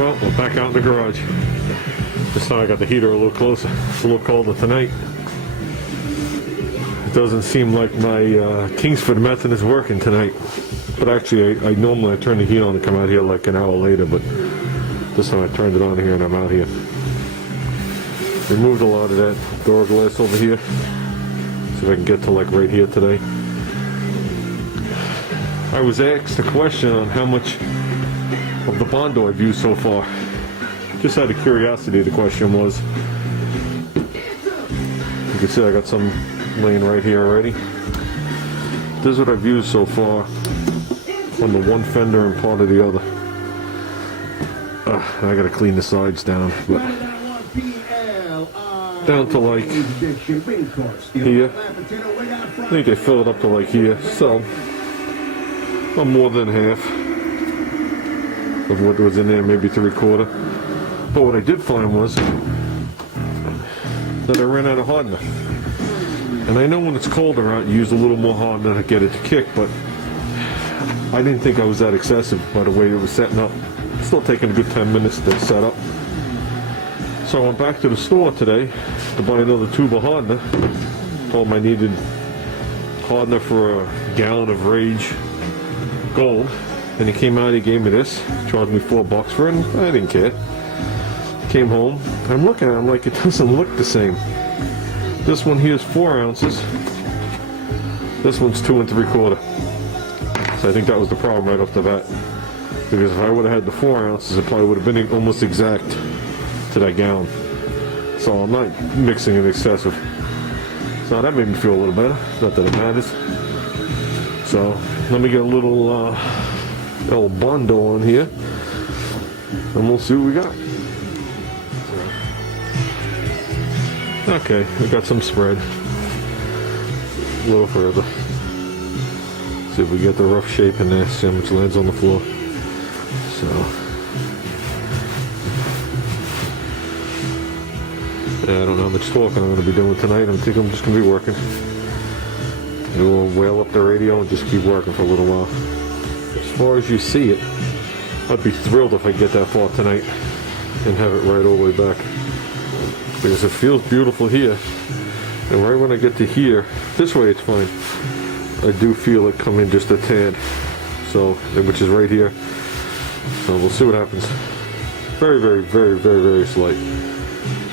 Well, we're back out in the garage. This time I got the heater a little closer. It's a little colder tonight. It doesn't seem like my Kingsford method is working tonight. But actually, I normally turn the heat on to come out here like an hour later, but this time I turned it on here and I'm out here. Removed a lot of that door glass over here. See if I can get to like right here today. I was asked a question on how much of the Bondo I've used so far. Just out of curiosity, the question was. You can see I got some laying right here already. This is what I've used so far on the one Fender and part of the other. I gotta clean the sides down, but down to like here. I think I fill it up to like here, so I'm more than half of what was in there, maybe 3/4. But what I did find was that I ran out of hardener. And I know when it's colder out, you use a little more hardener to get it to kick, but I didn't think I was that excessive by the way it was setting up. It's still taking a good 10 minutes to set up. So I went back to the store today to buy another tube of hardener. Told him I needed hardener for a gallon of Rage Gold. And he came out, he gave me this, charged me $4 for it, and I didn't care. Came home, I'm looking at it, I'm like, it doesn't look the same. This one here is 4 ounces. This one's 2 3/4. So I think that was the problem right off the bat. Because if I would have had the 4 ounces, it probably would have been almost exact to that gallon. So I'm not mixing it excessive. So that made me feel a little better. Not that it matters. So let me get a little Bondo on here, and we'll see what we got. Okay, we got some spread. A little further. See if we get the rough shape in there, see how much lands on the floor. So, yeah, I don't know how much talking I'm going to be doing tonight. I think I'm just going to be working. We'll whale up the radio and just keep working for a little while. As far as you see it, I'd be thrilled if I get that far tonight and have it right all the way back. Because it feels beautiful here. And right when I get to here, this way it's fine. I do feel it come in just a tad. So, which is right here. So we'll see what happens. Very, very, very, very, very slight.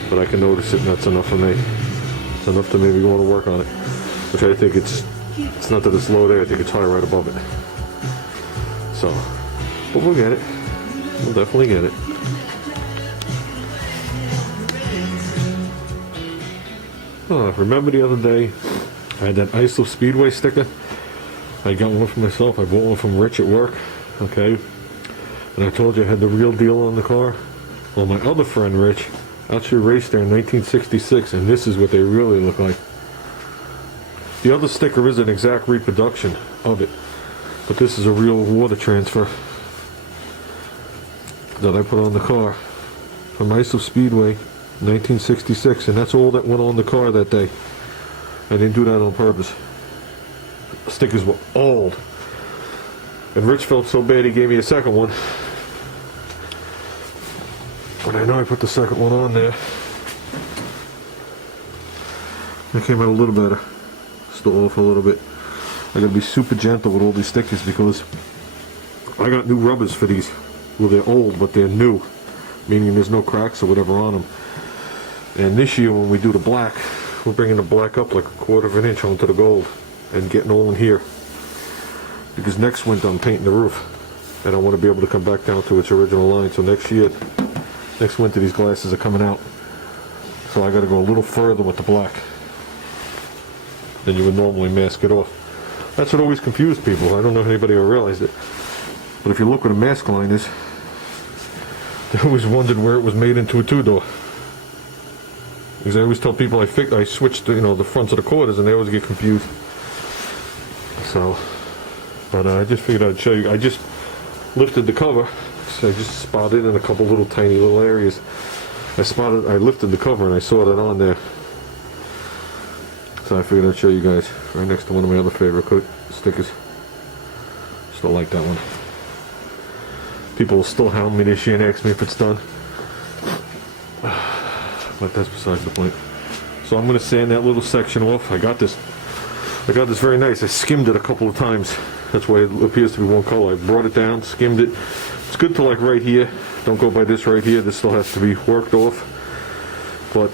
But I can notice it and that's enough for me. It's enough to maybe want to work on it. Which I think it's not that it's low there, I think it's high right above it. So, but we'll get it. We'll definitely get it. Oh, remember the other day, I had that ISO Speedway sticker? I got one for myself, I bought one from Rich at work, okay? And I told you I had the real deal on the car. Well, my other friend Rich actually raced there in 1966, and this is what they really look like. The other sticker is an exact reproduction of it, but this is a real water transfer that I put on the car from ISO Speedway 1966, and that's all that went on the car that day. I didn't do that on purpose. The stickers were old, and Rich felt so bad he gave me a second one. But I know I put the second one on there. It came out a little better. Still off a little bit. I gotta be super gentle with all these stickers because I got new rubbers for these. Well, they're old, but they're new, meaning there's no cracks or whatever on them. And this year when we do the black, we're bringing the black up like 1/4 of an inch onto the gold and getting all in here. Because next winter I'm painting the roof and I want to be able to come back down to its original line. So next winter these glasses are coming out. So I got to go a little further with the black than you would normally mask it off. That's what always confused people. I don't know if anybody ever realized it. But if you look where the mask line is, they always wondered where it was made into a 2-door. Because I always tell people I switched the fronts of the quarters and they always get confused. So, but I just figured I'd show you. I just lifted the cover. So I just spotted in a couple little tiny little areas. I lifted the cover and I saw that on there. So I figured I'd show you guys right next to one of my other favorite stickers. Still like that one. People will still hound me this year and ask me if it's done. But that's besides the point. So I'm going to sand that little section off. I got this very nice. I skimmed it a couple of times. That's why it appears to be one color. I brought it down, skimmed it. It's good to like right here. Don't go by this right here. This still has to be worked off. But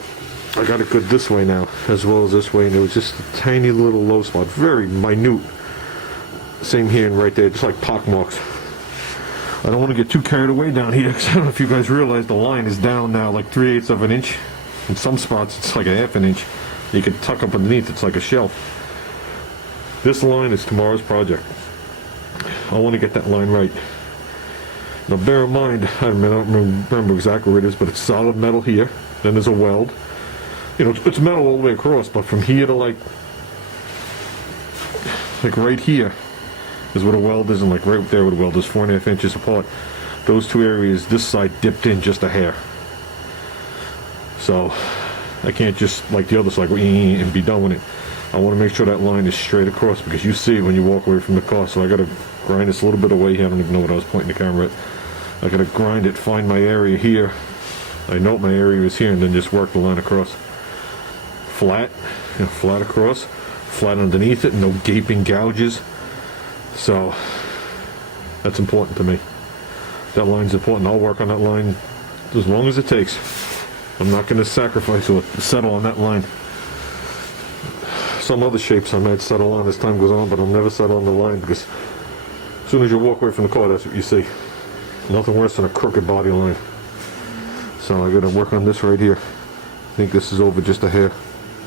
I got it good this way now, as well as this way. And it was just a tiny little low spot. Very minute. Same here and right there. Just like pock marks. I don't want to get too carried away down here, because I don't know if you guys realize the line is down now like 3/8 of an inch. In some spots it's like a half an inch. You can tuck up underneath, it's like a shelf. This line is tomorrow's project. I want to get that line right. Now bear in mind, I don't remember exactly where it is, but it's solid metal here. Then there's a weld. You know, it's metal all the way across, but from here to like right here is where the weld is, and like right there where the weld is, 4.5 inches apart. Those two areas, this side dipped in just a hair. So I can't just like the other side go and be done with it. I want to make sure that line is straight across, because you see it when you walk away from the car. So I got to grind this a little bit away here. I don't even know what I was pointing the camera at. I got to grind it, find my area here. I know my area is here, and then just work the line across. Flat, you know, flat across, flat underneath it, no gaping gouges. So that's important to me. That line's important. I'll work on that line as long as it takes. I'm not going to sacrifice or settle on that line. Some other shapes I might settle on as time goes on, but I'll never settle on the line, because as soon as you walk away from the car, that's what you see. Nothing worse than a crooked body line. So I got to work on this right here. I think this is over just a hair,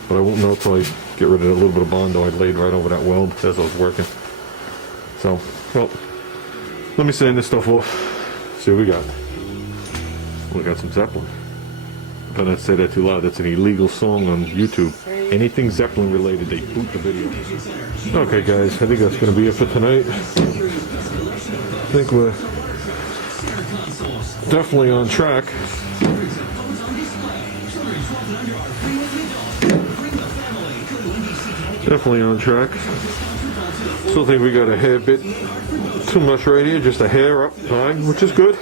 but I won't know until I get rid of that little bit of Bondo I laid right over that weld as I was working. So, well, let me sand this stuff off. See what we got. We got some Zeppelin. If I don't say that too loud, that's an illegal song on YouTube. Anything Zeppelin related, they boot the video. Okay guys, I think that's going to be it for tonight. I think we're definitely on track. Definitely on track. Still think we got a hair bit too much right here, just a hair up high, which is good.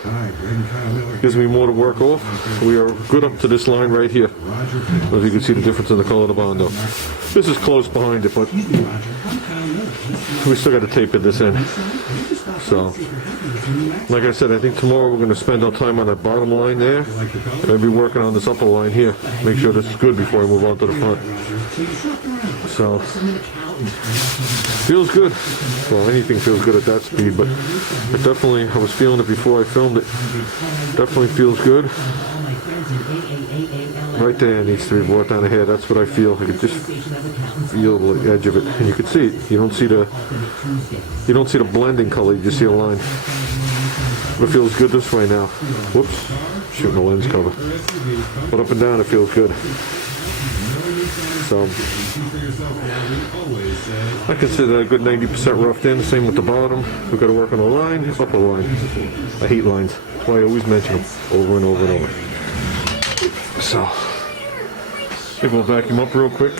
Gives me more to work off. We are good up to this line right here. As you can see the difference in the color of the Bondo. This is close behind it, but we still got to tape it this in. So, like I said, I think tomorrow we're going to spend our time on that bottom line there. And I'll be working on this upper line here. Make sure this is good before I move on to the front. So, feels good. Well, anything feels good at that speed, but it definitely, I was feeling it before I filmed it. Definitely feels good. Right there needs to be brought down here. That's what I feel. I could just feel the edge of it, and you can see it. You don't see the blending color. You just see a line. But it feels good this way now. Whoops, shooting the lens cover. But up and down, it feels good. So I consider that a good 90% roughed in. Same with the bottom. We've got to work on the line, upper line. I hate lines. That's why I always mention them over and over and over. So I think we'll vacuum up real quick.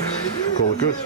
Call it good.